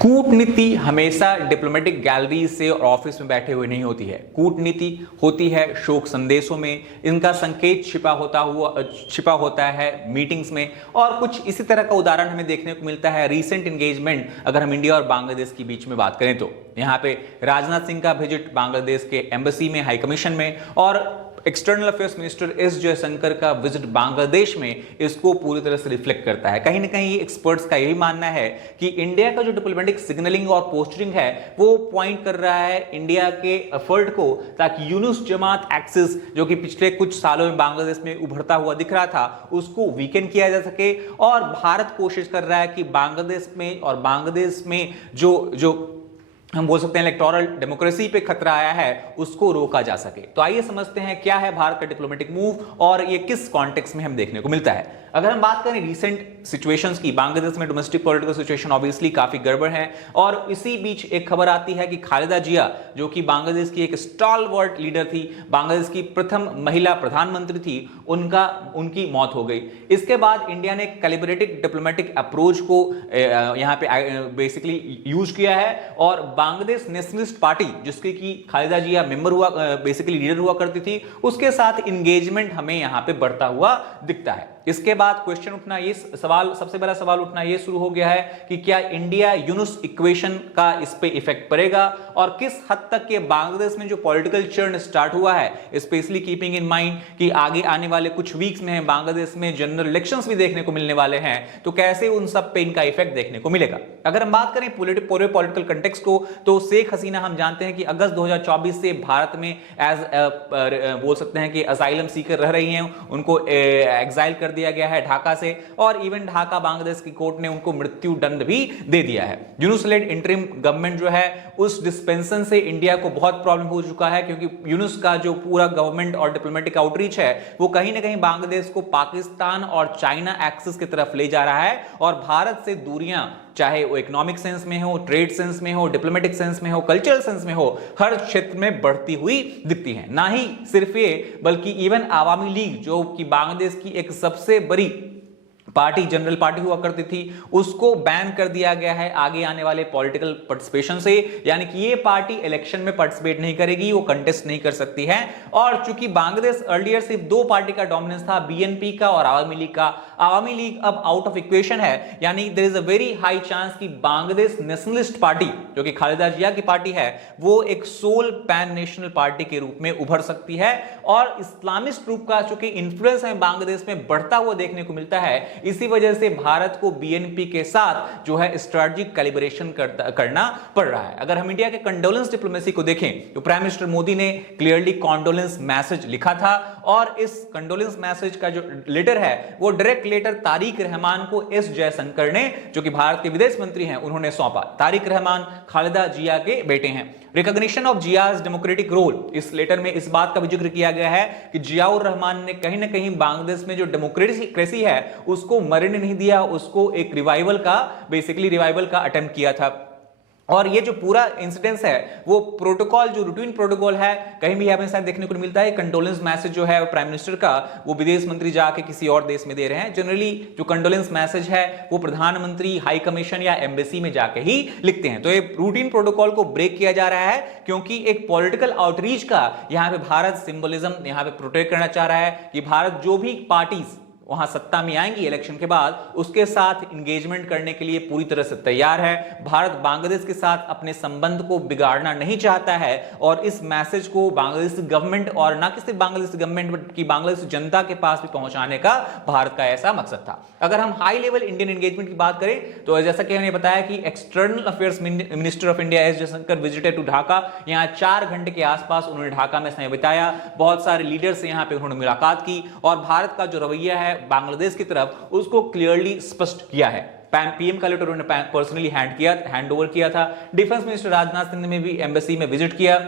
कूटनीति हमेशा diplomatic gallery से और ऑफिस में बैठे हुए नहीं होती है। कूटनीति होती है शोक संदेशों में, इनका संकेत छिपा होता है मीटिंग्स में। और कुछ इसी तरह का उदाहरण हमें देखने को मिलता है रीसेंट एंगेजमेंट अगर हम इंडिया और बांग्लादेश के बीच में बात करें तो यहाँ पे राजनाथ सिंह का विजिट बांग्लादेश के एम्बेसी में, हाई कमीशन में, और external affairs minister S Jaishankar का विजिट बांग्लादेश में इसको पूरी तरह से रिफ्लेक्ट करता है। कहीं ना कहीं एक्सपर्ट्स का यही मानना है कि इंडिया का जो डिप्लोमेटिक सिग्नलिंग और पोस्टरिंग है वो पॉइंट कर रहा है इंडिया के एफर्ट को, ताकि यूनुस जमात एक्सिस जो कि पिछले कुछ सालों में बांग्लादेश में उभरता हुआ दिख रहा था उसको वीकेंड किया जा सके। और भारत कोशिश कर रहा है कि बांग्लादेश में जो हम बोल सकते हैं इलेक्टोरल डेमोक्रेसी पे खतरा आया है उसको रोका जा सके। तो आइए समझते हैं क्या है भारत का डिप्लोमेटिक मूव और ये किस कॉन्टेक्स्ट में हम देखने को मिलता है। अगर हम बात करें रीसेंट सिचुएशंस की, बांग्लादेश में डोमेस्टिक पॉलिटिकल सिचुएशन ऑब्वियसली काफी गड़बड़ है और इसी बीच एक खबर आती है कि खालिदा जिया जो कि बांग्लादेश की एक स्टॉलवर्ट लीडर थी, बांग्लादेश की प्रथम महिला प्रधानमंत्री थी, उनकी मौत हो गई। इसके बाद इंडिया ने कैलिब्रेटेड डिप्लोमेटिक अप्रोच को यहाँ पे बेसिकली यूज किया है और बांग्लादेश नेशनलिस्ट पार्टी जिसके की खालिदा जिया मेंबर हुआ, बेसिकली लीडर हुआ करती थी, उसके साथ इंगेजमेंट हमें यहां पे बढ़ता हुआ दिखता है। इसके बाद क्वेश्चन उठना, ये सवाल, सबसे बड़ा सवाल उठना ये शुरू हो गया है कि क्या इंडिया यूनुस इक्वेशन का इस पे इफेक्ट पड़ेगा और किस हद तक के बांग्लादेश में जो पॉलिटिकल चर्न स्टार्ट हुआ है, स्पेशली कीपिंग इन माइंड कि आगे आने वाले कुछ वीक्स में बांग्लादेश में जनरल इलेक्शंस भी देखने को मिलने वाले हैं, तो कैसे उन सब पे इनका इफेक्ट देखने को मिलेगा। अगर हम बात करें पूरे पॉलिटिकल कंटेक्स्ट को, तो शेख हसीना हम जानते हैं कि अगस्त 2024 से भारत में बोल सकते हैं कि असाइलम सीकर रह रही हैं, उनको एग्जाइल कर दिया गया है ढाका से, और इवन ढाका बांग्लादेश की कोर्ट ने उनको मृत्यु दंड भी दे दिया है। यूनुस लेड इंटरिम गवर्नमेंट जो है उस डिस्पेंसन से इंडिया को बहुत प्रॉब्लम हो चुका है, क्योंकि यूनुस का जो पूरा गवर्नमेंट और डिप्लोमेटिक आउटरीच है वो कहीं ना कहीं बांग्लादेश को पाकिस्तान और चाइना एक्सिस की तरफ ले जा रहा है और भारत से दूरियां, चाहे वो इकोनॉमिक सेंस में हो, ट्रेड सेंस में हो, डिप्लोमेटिक सेंस में हो, कल्चरल सेंस में हो, हर क्षेत्र में बढ़ती हुई दिखती है। ना ही सिर्फ ये बल्कि इवन आवामी लीग जो कि बांग्लादेश की एक सबसे बड़ी पार्टी, जनरल पार्टी हुआ करती थी, उसको बैन कर दिया गया है आगे आने वाले पॉलिटिकल पार्टिसिपेशन से, यानी कि ये पार्टी इलेक्शन में पार्टिसिपेट नहीं करेगी, वो कंटेस्ट नहीं कर सकती है। और चूंकि बांग्लादेश अर्लियर सिर्फ दो पार्टी का डोमिनेंस था, बीएनपी का और आवामी लीग का, आवामी लीग अब आउट ऑफ इक्वेशन है, यानी there is a very high chance कि बांग्लादेश नेशनलिस्ट पार्टी जो कि खालिदा जिया की पार्टी है वो एक सोल पैन नेशनल पार्टी के रूप में उभर सकती है। और इस्लामिस्ट ग्रुप का चूंकि इंफ्लुएंस है बांग्लादेश में बढ़ता हुआ देखने को मिलता है, इसी वजह से भारत को बीएनपी के साथ जो है स्ट्रेटेजिक कैलिब्रेशन करना पड़ रहा है। अगर हम इंडिया के कंडोलेंस डिप्लोमेसी को देखें तो प्राइम मिनिस्टर मोदी ने क्लियरली कंडोलेंस मैसेज लिखा था और इस कंडोलेंस मैसेज का जो लेटर है वो डायरेक्ट लेटर तारिक रहमान को एस जयशंकर ने, जो कि भारत के विदेश मंत्री हैं, उन्होंने सौंपा। तारिक रहमान खालिदा जिया के बेटे हैं। Recognition of Zia's democratic role, इस लेटर में इस बात का भी जिक्र किया गया है कि जियाउर रहमान ने कहीं ना कहीं बांग्लादेश में जो डेमोक्रेसी है उसको मरने नहीं दिया, उसको एक रिवाइवल का अटेम्प्ट किया था। और ये जो पूरा इंसिडेंस है वो प्रोटोकॉल, जो रूटीन प्रोटोकॉल है, कहीं भी हमें शायद देखने को मिलता है। कंडोलेंस मैसेज जो है प्राइम मिनिस्टर का वो विदेश मंत्री जाके किसी और देश में दे रहे हैं। जनरली जो कंडोलेंस मैसेज है वो प्रधानमंत्री, हाई कमीशन या एम्बेसी में जाके ही लिखते हैं। तो ये रूटीन प्रोटोकॉल को ब्रेक किया जा रहा है क्योंकि एक पॉलिटिकल आउटरीच का यहाँ पे भारत सिंबलिज्म यहाँ पे प्रोटेक्ट करना चाह रहा है कि भारत जो भी पार्टीज वहां सत्ता में आएंगी इलेक्शन के बाद, उसके साथ इंगेजमेंट करने के लिए पूरी तरह से तैयार है। भारत बांग्लादेश के साथ अपने संबंध को बिगाड़ना नहीं चाहता है और इस मैसेज को बांग्लादेश गवर्नमेंट, और ना कि सिर्फ बांग्लादेश गवर्नमेंट बल्कि बांग्लादेश जनता के पास भी पहुंचाने का भारत का ऐसा मकसद था। अगर हम हाई लेवल इंडियन एंगेजमेंट की बात करें तो जैसा कि हमने बताया कि external affairs minister of India S Jaishankar visited to Dhaka. यहाँ 4 घंटे के आसपास उन्होंने ढाका में समय बिताया, बहुत सारे लीडर से यहाँ पे उन्होंने मुलाकात की और भारत का जो रवैया है बांग्लादेश की तरफ उसको क्लियरली स्पष्ट किया है। पीएम का लेटर उन्होंने पर्सनली हैंड ओवर किया था। डिफेंस मिनिस्टर राजनाथ सिंह ने भी एम्बेसी में विजिट किया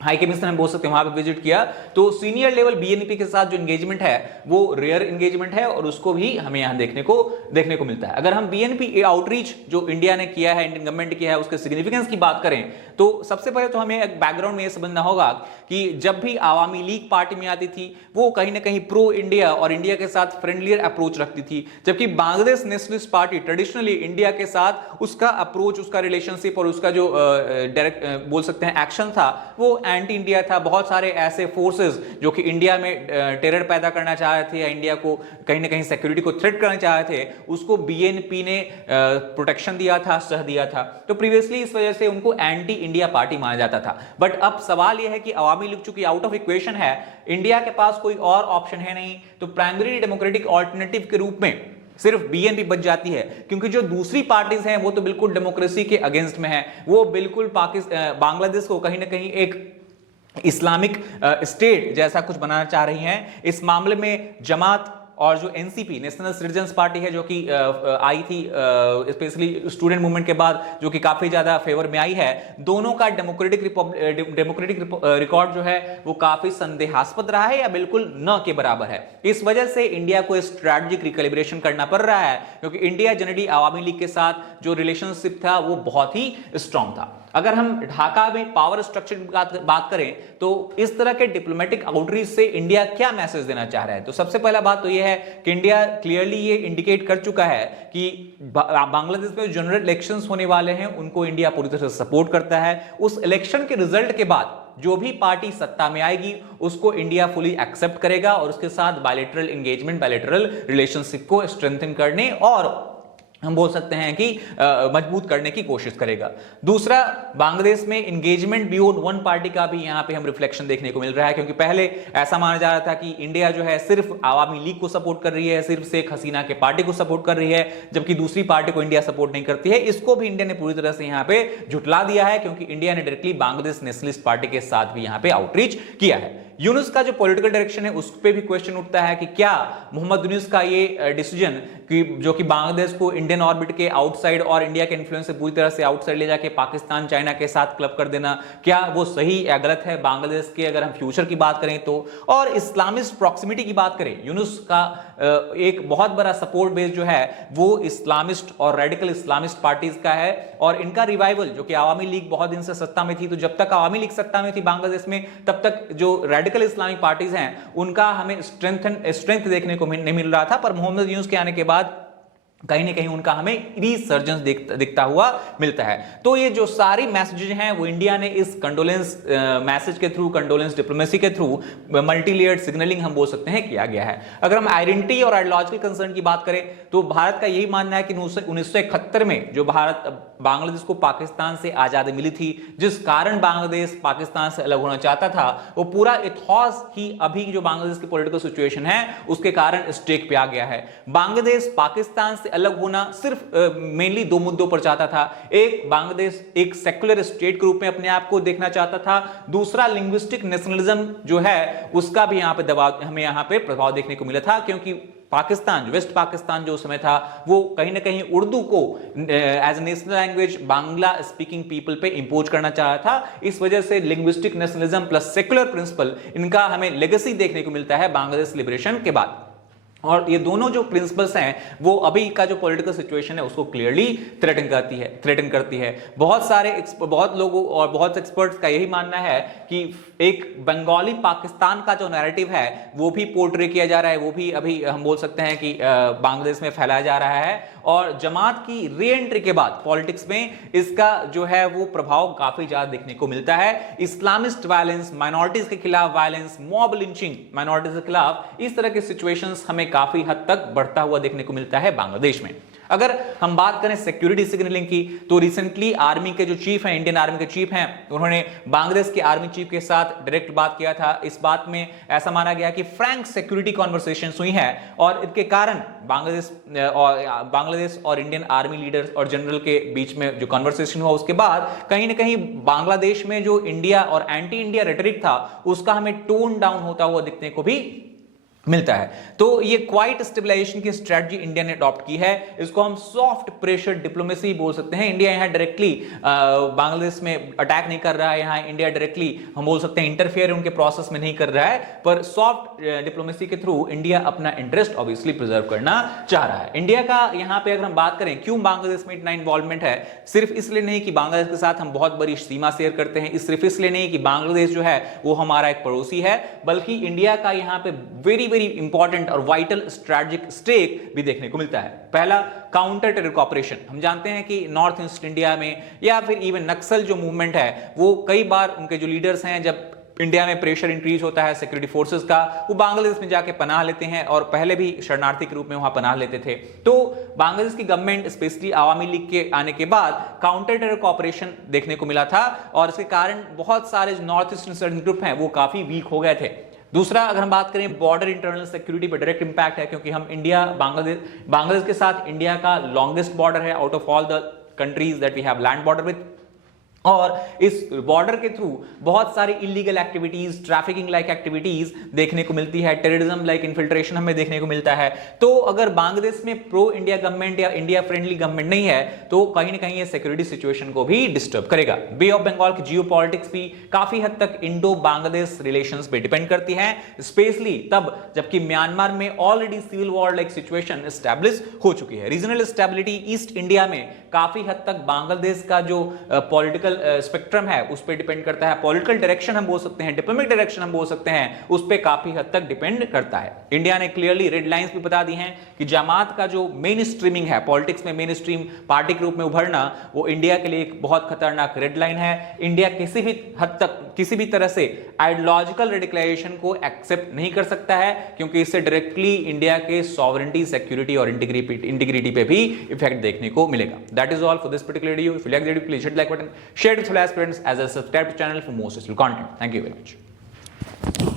हाई कमीशन हम बोल सकते हैं, वहां पे विजिट किया, तो सीनियर लेवल बीएनपी के साथ जो एंगेजमेंट है वो रेयर एंगेजमेंट है और उसको भी हमें यहां देखने को मिलता है। अगर हम बीएनपी आउटरीच जो इंडिया ने किया है, इंडियन गवर्नमेंट किया है, उसके सिग्निफिकेंस की बात करें तो सबसे पहले तो हमें एक बैकग्राउंड में यह समझना होगा कि जब भी आवामी लीग पार्टी में आती थी वो कहीं ना कहीं प्रो इंडिया और इंडिया के साथ फ्रेंडलियर अप्रोच रखती थी, जबकि Bangladesh nationalist party traditionally India के साथ उसका अप्रोच, उसका रिलेशनशिप और उसका जो डायरेक्ट बोल सकते हैं एक्शन था वो एंटी इंडिया था। बहुत सारे ऐसे फोर्सेस जो कि इंडिया में टेरर पैदा करना चाह रहे थे या इंडिया को कहीं ना कहीं सिक्योरिटी को थ्रेट करना चाह रहे थे, उसको बीएनपी ने प्रोटेक्शन दिया था, सह दिया था। तो प्रीवियसली इस वजह से उनको एंटी इंडिया पार्टी माना जाता था। बट अब सवाल यह है कि अवामी लीग चूंकि आउट ऑफ इक्वेशन है, इंडिया के पास कोई और ऑप्शन है नहीं, तो प्राइमरी डेमोक्रेटिक ऑल्टरनेटिव के रूप में सिर्फ बीएनपी बच जाती है, क्योंकि जो दूसरी पार्टीज हैं वो तो बिल्कुल डेमोक्रेसी के अगेंस्ट में है। वो बिल्कुल बांग्लादेश को कहीं ना कहीं एक इस्लामिक स्टेट जैसा कुछ बनाना चाह रही हैं। इस मामले में जमात और जो एनसीपी नेशनल सिटीजन्स पार्टी है जो कि आई थी स्पेशली स्टूडेंट मूवमेंट के बाद, जो कि काफी ज्यादा फेवर में आई है, दोनों का डेमोक्रेटिक रिकॉर्ड जो है वो काफी संदेहास्पद रहा है या बिल्कुल न के बराबर है। इस वजह से इंडिया को स्ट्रैटेजिक रिकैलिब्रेशन करना पड़ रहा है, क्योंकि इंडिया जनरली आवामी लीग के साथ जो रिलेशनशिप था वो बहुत ही स्ट्रांग था। अगर हम ढाका में पावर स्ट्रक्चर की बात करें तो इस तरह के डिप्लोमेटिक आउटरीच से इंडिया क्या मैसेज देना चाह रहा है, तो सबसे पहला बात तो यह है कि इंडिया क्लियरली ये इंडिकेट कर चुका है कि बांग्लादेश में जनरल इलेक्शंस होने वाले हैं उनको इंडिया पूरी तरह से सपोर्ट करता है। उस इलेक्शन के रिजल्ट के बाद जो भी पार्टी सत्ता में आएगी उसको इंडिया फुली एक्सेप्ट करेगा और उसके साथ बायलैटरल एंगेजमेंट, बायलैटरल रिलेशनशिप को स्ट्रेंथन करने और हम बोल सकते हैं कि मजबूत करने की कोशिश करेगा। दूसरा, बांग्लादेश में एंगेजमेंट बियॉन्ड वन पार्टी का भी यहां पे हम रिफ्लेक्शन देखने को मिल रहा है, क्योंकि पहले ऐसा माना जा रहा था कि इंडिया जो है सिर्फ आवामी लीग को सपोर्ट कर रही है, सिर्फ शेख हसीना के पार्टी को सपोर्ट कर रही है, जबकि दूसरी पार्टी को इंडिया सपोर्ट नहीं करती है। इसको भी इंडिया ने पूरी तरह से यहां पे झुटला दिया है, क्योंकि इंडिया ने डायरेक्टली बांग्लादेश नेशनलिस्ट पार्टी के साथ भी यहां पे आउटरीच किया है। यूनुस का जो पॉलिटिकल डायरेक्शन है उस पे भी क्वेश्चन उठता है कि क्या मोहम्मद यूनुस का ये डिसीजन कि जो कि बांग्लादेश को इंडियन ऑर्बिट के आउटसाइड और इंडिया के इन्फ्लुएंस से पूरी तरह से आउटसाइड ले जाके पाकिस्तान, चाइना के साथ क्लब कर देना, क्या वो सही या गलत है बांग्लादेश के अगर हम फ्यूचर की बात करें तो। और इस्लामिस्ट प्रॉक्सिमिटी की बात करें, यूनुस का एक बहुत बड़ा सपोर्ट बेस जो है वो इस्लामिस्ट और रेडिकल इस्लामिस्ट पार्टीज का है, और इनका रिवाइवल जो कि आवामी लीग बहुत दिन से सत्ता में थी, तो जब तक आवामी लीग सत्ता में थी बांग्लादेश में तब तक जो रेडिकल इस्लामिक पार्टीज हैं उनका हमें स्ट्रेंथ देखने को नहीं मिल रहा था। पर मोहम्मद यूनुस के आने के बाद कहीं ना कहीं उनका हमें रीसर्जेंस दिखता हुआ मिलता है। तो ये जो सारी मैसेजेस हैं वो इंडिया ने इस कंडोलेंस मैसेज के थ्रू, कंडोलेंस डिप्लोमेसी के थ्रू, मल्टी लेयर्ड सिग्नलिंग हम बोल सकते हैं किया गया है। अगर हम आइडेंटिटी और आइडियोलॉजिकल कंसर्न की बात करें तो भारत का यही मानना है कि 1971 में जो बांग्लादेश को पाकिस्तान से आजादी मिली थी, जिस कारण बांग्लादेश पाकिस्तान से अलग होना चाहता था, वो पूरा इथॉस ही अभी जो बांग्लादेश की पॉलिटिकल सिचुएशन है उसके कारण स्टेक पे आ गया है। बांग्लादेश पाकिस्तान से अलग होना सिर्फ मेनली दो मुद्दों पर चाहता था। एक, बांग्लादेश एक सेक्युलर स्टेट के रूप में अपने आप को देखना चाहता था। दूसरा, लिंग्विस्टिक नेशनलिज्म जो है उसका भी यहां पे दबाव, हमें यहां पे प्रभाव देखने को मिला था, क्योंकि पाकिस्तान, वेस्ट पाकिस्तान जो समय था वो कहीं ना कहीं उर्दू को as a national language Bangla speaking people पे इंपोज करना चाह रहा था। इस वजह से linguistic nationalism plus secular principle, इनका हमें लेगेसी देखने को मिलता है बांग्लादेश लिबरेशन के बाद। और ये दोनों जो प्रिंसिपल्स हैं वो अभी का जो पॉलिटिकल सिचुएशन है उसको क्लियरली थ्रेटन करती है। बहुत लोगों और बहुत एक्सपर्ट्स का यही मानना है कि एक बंगाली पाकिस्तान का जो नैरेटिव है वो भी पोर्ट्रे किया जा रहा है, वो भी अभी हम बोल सकते हैं कि बांग्लादेश में फैलाया जा रहा है। और जमात की री एंट्री के बाद पॉलिटिक्स में इसका जो है वो प्रभाव काफी ज्यादा देखने को मिलता है। इस्लामिस्ट वायलेंस, माइनॉरिटीज के खिलाफ वायलेंस, मॉब लिंचिंग माइनॉरिटीज के खिलाफ, इस तरह के सिचुएशंस हमें काफी हद तक बढ़ता हुआ देखने को मिलता है बांग्लादेश में। अगर हम बात करें सिक्योरिटी सिग्नलिंग की तो रिसेंटली आर्मी के जो चीफ हैं, इंडियन आर्मी के चीफ हैं, उन्होंने बांग्लादेश के आर्मी चीफ के साथ डायरेक्ट बात किया था। इस बात में ऐसा माना गया कि फ्रैंक सिक्योरिटी कॉन्वर्सेशंस हुई हैं और इसके कारण बांग्लादेश और इंडियन आर्मी लीडर्स और जनरल के बीच में जो कॉन्वर्सेशन हुआ उसके बाद कहीं ना कहीं बांग्लादेश में जो इंडिया और एंटी इंडिया रेटरिक था उसका हमें टोन डाउन होता हुआ दिखने को भी मिलता है। तो ये क्वाइट स्टेबलाइजेशन की स्ट्रेटजी इंडिया ने अडॉप्ट की है। इसको हम सॉफ्ट प्रेशर डिप्लोमेसी बोल सकते हैं। इंडिया यहां डायरेक्टली बांग्लादेश में अटैक नहीं कर रहा है, यहां इंडिया डायरेक्टली हम बोल सकते हैं इंटरफेयर उनके प्रोसेस में नहीं कर रहा है, पर सॉफ्ट डिप्लोमेसी के थ्रू इंडिया अपना इंटरेस्ट ऑब्वियसली प्रिजर्व करना चाह रहा है। इंडिया का यहां पे अगर हम बात करें क्यों बांग्लादेश में इतना इन्वॉल्वमेंट है, सिर्फ इसलिए नहीं कि बांग्लादेश के साथ हम बहुत बड़ी सीमा शेयर करते हैं, सिर्फ इसलिए नहीं कि बांग्लादेश जो है वो हमारा एक पड़ोसी है, बल्कि इंडिया का यहां पे वेरी वेरी इंपॉर्टेंट और वाइटल स्ट्रेटेजिक स्टेक भी देखने को मिलता है। पहला, काउंटर टेरर कॉपरेशन। हम जानते हैं कि नॉर्थ ईस्ट इंडिया में या फिर इवन नक्सल जो मूवमेंट है, वो कई बार उनके जो लीडर्स हैं, जब इंडिया में प्रेशर इंक्रीज होता है सिक्योरिटी फोर्सेस का, वो बांग्लादेश में जाके पनाह लेते हैं और पहले भी शरणार्थी के रूप में वहां पनाह लेते थे। तो बांग्लादेश की गवर्नमेंट स्पेशली आवामी लीग के आने के बाद काउंटर टेरर कॉपरेशन देखने को मिला था और इसके कारण बहुत सारे जो नॉर्थ ईस्टर्न ग्रुप हैं वो काफी वीक हो गए थे। दूसरा, अगर हम बात करें बॉर्डर इंटरनल सिक्योरिटी पर डायरेक्ट इंपैक्ट है, क्योंकि हम इंडिया बांग्लादेश के साथ इंडिया का लॉन्गेस्ट बॉर्डर है out of all the countries that we have land border with, और इस बॉर्डर के थ्रू बहुत सारी illegal activities, trafficking like activities देखने को मिलती है, टेररिज्म लाइक इन्फिल्ट्रेशन हमें देखने को मिलता है। तो अगर बांग्लादेश में प्रो इंडिया गवर्नमेंट या इंडिया फ्रेंडली गवर्नमेंट नहीं है तो कहीं ना कहीं ये सिक्योरिटी सिचुएशन को भी डिस्टर्ब करेगा। बे ऑफ बंगाल की जियोपॉलिटिक्स भी काफी हद तक इंडो बांग्लादेश रिलेशंस पे डिपेंड करती है, स्पेशली तब जबकि म्यांमार में already civil war like situation establish हो चुकी है। रीजनल स्टेबिलिटी ईस्ट इंडिया में काफी हद तक बांग्लादेश का जो पॉलिटिकल स्पेक्ट्रम है उस पर डिपेंड करता है। पॉलिटिकल डायरेक्शन हम बोल सकते हैं, डिप्लोमेटिक डायरेक्शन हम बोल सकते हैं, उस पर काफी हद तक डिपेंड करता है। इंडिया ने क्लियरली रेड लाइंस भी बता दी हैं कि जमात का जो मेन स्ट्रीमिंग है, पॉलिटिक्स में मेन स्ट्रीम पार्टी के रूप में उभरना, वो इंडिया के लिए एक बहुत खतरनाक रेड लाइन है। इंडिया किसी भी हद तक किसी भी तरह से आइडियोलॉजिकल रेडिकलाइजेशन को एक्सेप्ट नहीं कर सकता है, क्योंकि इससे डायरेक्टली इंडिया के सॉवरेनिटी, सिक्योरिटी और इंटीग्रिटी पे भी इफेक्ट देखने को मिलेगा। That is all for this particular video. If you like the video, please hit like button, share it with fellow aspirants as well as subscribe to the channel for more useful content. Thank you very much.